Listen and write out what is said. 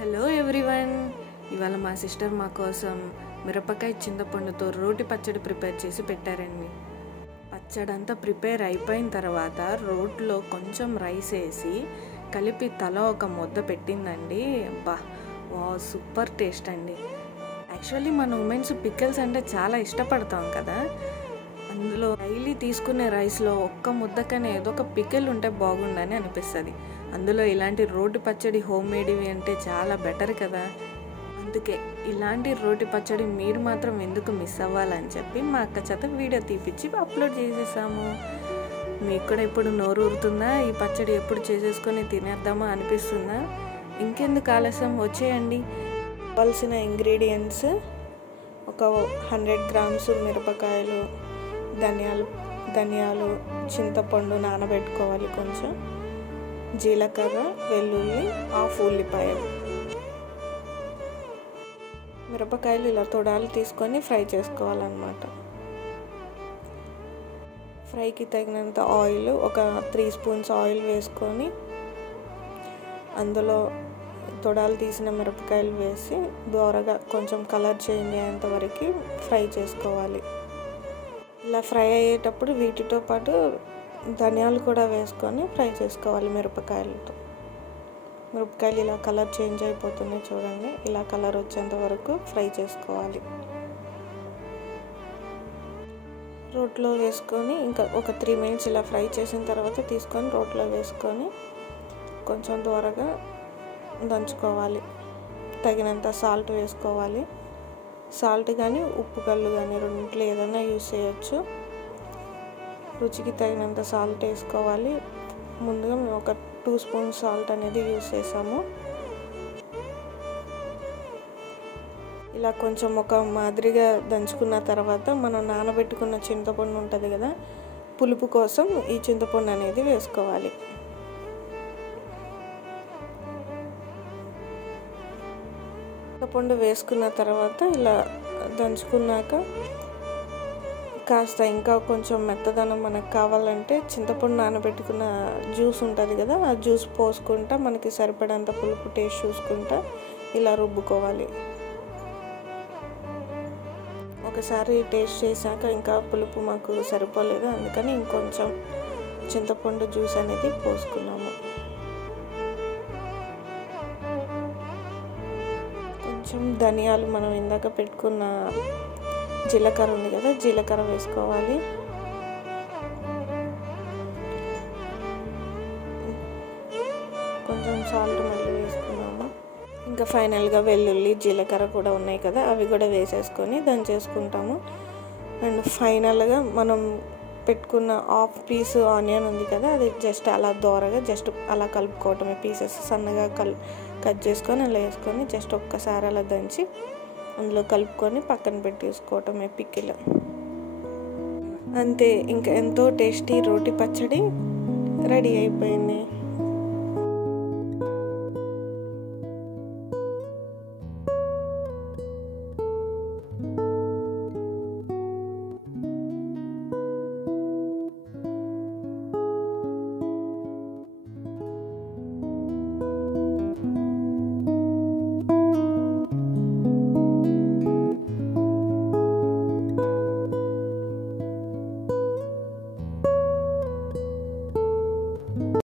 Hello everyone, ఇవాళ మా sister మా కోసం మిరపకాయ చింతపండుతో రోటి పచ్చడి ప్రిపేర్ చేసి పెట్టారండి. పచ్చడి అంతా ప్రిపేర్ అయిపోయిన తర్వాత రోట్లో కొంచెం రైస్ వేసి కలిపి తల ఒక ముద్ద పెట్టిందండి. అబ్బా వా, సూపర్ టేస్ట్ అండి. యాక్చువల్లీ మన ఉమెన్స్ పికిల్స్ అంటే చాలా ఇష్టపడతాం కదా. అందులో డైలీ తీసుకునే రైస్లో ఒక్క ముద్దకనే ఏదో ఒక పికిల్ ఉంటే బాగుండని అనిపిస్తుంది. అందులో ఇలాంటి రోటి పచ్చడి హోమ్ మేడ్వి అంటే చాలా బెటర్ కదా. అందుకే ఇలాంటి రోటి పచ్చడి మీరు మాత్రం ఎందుకు మిస్ అవ్వాలని చెప్పి మా అక్క చేత వీడియో తీపిచ్చి అప్లోడ్ చేసేసాము. మీకు కూడా ఇప్పుడు నోరు ఊరుతుందా? ఈ పచ్చడి ఎప్పుడు చేసేసుకొని తినేద్దామా అనిపిస్తుందా? ఇంకెందుకు ఆలస్యం, వచ్చేయండి. కావాల్సిన ఇంగ్రీడియంట్స్: ఒక 100 గ్రామ్స్ మిరపకాయలు, ధనియాలు, చింతపండు నానబెట్టుకోవాలి, కొంచెం జీలకర్ర, వెల్లుల్లి, హాఫ్ ఉల్లిపాయలు. మిరపకాయలు ఇలా తొడాలు తీసుకొని ఫ్రై చేసుకోవాలన్నమాట. ఫ్రైకి తగినంత ఆయిల్, ఒక 3 స్పూన్స్ ఆయిల్ వేసుకొని అందులో తొడాలు తీసిన మిరపకాయలు వేసి దోరగా కొంచెం కలర్ చేంజ్ అయ్యేంత వరకు ఫ్రై చేసుకోవాలి. ఇలా ఫ్రై అయ్యేటప్పుడు వీటితో పాటు ధనియాలు కూడా వేసుకొని ఫ్రై చేసుకోవాలి. మిరపకాయలు ఇలా కలర్ చేంజ్ అయిపోతుంది చూడండి. ఇలా కలర్ వచ్చేంత వరకు ఫ్రై చేసుకోవాలి. రోట్లో వేసుకొని ఇంకా ఒక 3 మినిట్స్ ఇలా ఫ్రై చేసిన తర్వాత తీసుకొని రోట్లో వేసుకొని కొంచెం దోరగా దంచుకోవాలి. తగినంత సాల్ట్ వేసుకోవాలి. సాల్ట్ కానీ ఉప్పు కళ్ళు కానీ రెండిట్లో ఏదైనా యూస్ చేయొచ్చు. రుచికి తగినంత సాల్ట్ వేసుకోవాలి. ముందుగా మేము ఒక 2 స్పూన్స్ సాల్ట్ అనేది యూస్ చేసాము. ఇలా కొంచెం ఒక మాదిరిగా దంచుకున్న తర్వాత మనం నానబెట్టుకున్న చింతపండు ఉంటుంది కదా, పులుపు కోసం ఈ చింతపండు అనేది వేసుకోవాలి. చింతపండు వేసుకున్న తర్వాత ఇలా దంచుకున్నాక కాస్త ఇంకా కొంచెం మెత్తదనం మనకు కావాలంటే చింతపండు నానబెట్టుకున్న జ్యూస్ ఉంటుంది కదా, ఆ జ్యూస్ పోసుకుంటా మనకి సరిపడంత పులుపు టేస్ట్ చూసుకుంటా ఇలా రుబ్బుకోవాలి. ఒకసారి టేస్ట్ చేశాక ఇంకా పులుపు మాకు సరిపోలేదు, అందుకని ఇంకొంచెం చింతపండు జ్యూస్ అనేది పోసుకున్నాము. కొంచెం ధనియాలు, మనం ఇందాక పెట్టుకున్న జీలకర్ర ఉంది కదా, జీలకర్ర వేసుకోవాలి. కొంచెం సాల్ట్ మళ్ళీ వేసుకున్నాము. ఇంకా ఫైనల్గా వెల్లుల్లి, జీలకర్ర కూడా ఉన్నాయి కదా, అవి కూడా వేసేసుకొని దంచేసుకుంటాము. అండ్ ఫైనల్గా మనం పెట్టుకున్న హాఫ్ పీస్ ఆనియన్ ఉంది కదా, అది జస్ట్ అలా దోరగా జస్ట్ అలా కలుపుకోవటమే. పీసెస్ సన్నగా కట్ చేసుకొని అలా వేసుకొని జస్ట్ ఒక్కసారి అలా దంచి అందులో కలుపుకొని పక్కన పెట్టేసుకోవటమే పికిల్. అంతే, ఇంకా ఎంతో టేస్టీ రోటి పచ్చడి రెడీ అయిపోయింది.